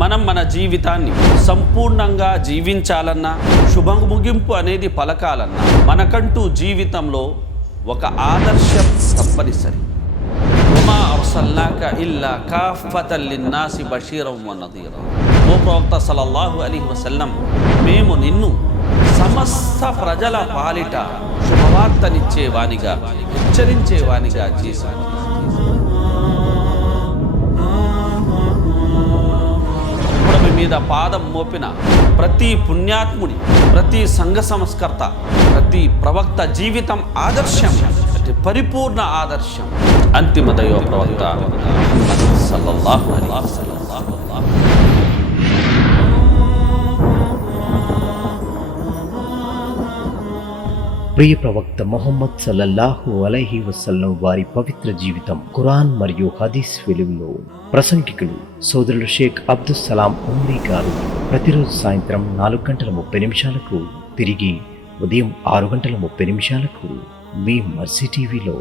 మనం మన జీవితాన్ని సంపూర్ణంగా జీవించాలన్నా, శుభ ముగింపు అనేది పలకాలన్నా మనకంటూ జీవితంలో ఒక ఆదర్శం తప్పనిసరి. వమా అర్సల్నాక ఇల్లా కాఫ్ఫతల్ లిన్నాసి బషీరం వ నదీరా. ఓ ప్రవక్త సల్లల్లాహు అలైహి వసల్లం, మేము నిన్ను సమస్త ప్రజల పాలిట శుభవార్తనిచ్చేవానిగా, హెచ్చరించేవానిగా చేశాను. మీద పాదం మోపిన ప్రతి పుణ్యాత్ముడి, ప్రతి సంఘ సంస్కర్త, ప్రతి ప్రవక్త జీవితం ఆదర్శం, పరిపూర్ణ ఆదర్శం. అంతిమ దైవ ప్రవక్త సల్లల్లాహు అలైహి వసల్లం. ప్రియ ప్రవక్త ముహమ్మద్ సల్లల్లాహు అలైహి వసల్లం వారి పవిత్ర జీవితం ఖురాన్ మరియు హదీస్ వెలుగులో ప్రసంగికులు సోదరుడు షేక్ అబ్దుల్ సలాం ఉమ్రీ గారు ప్రతిరోజు సాయంత్రం 4:30 తిరిగి ఉదయం 6:30 మీ మర్సీ టీవీలో.